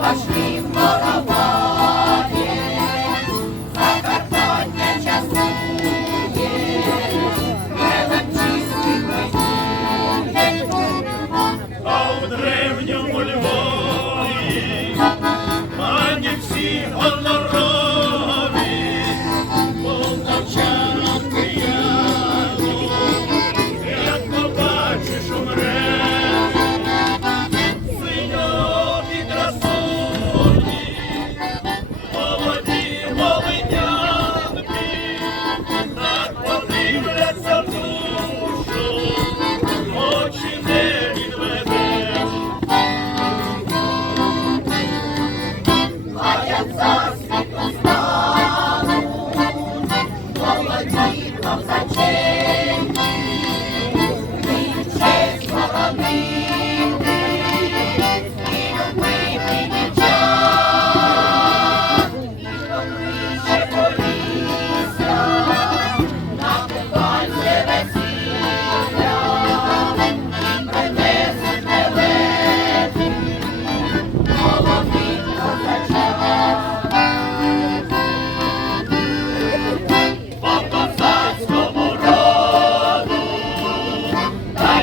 пошли в ворову. Oh.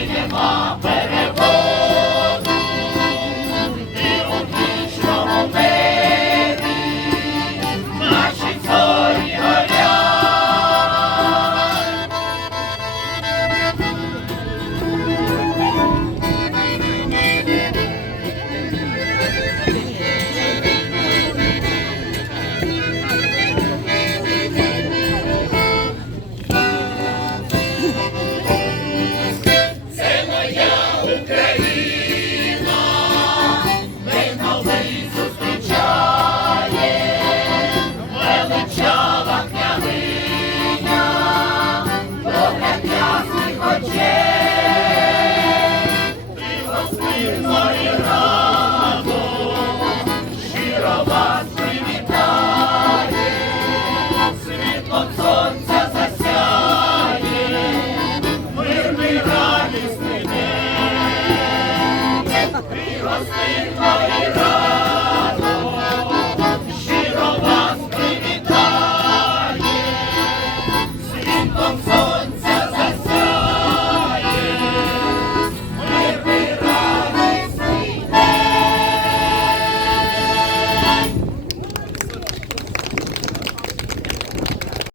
Yeah. morning, Lord.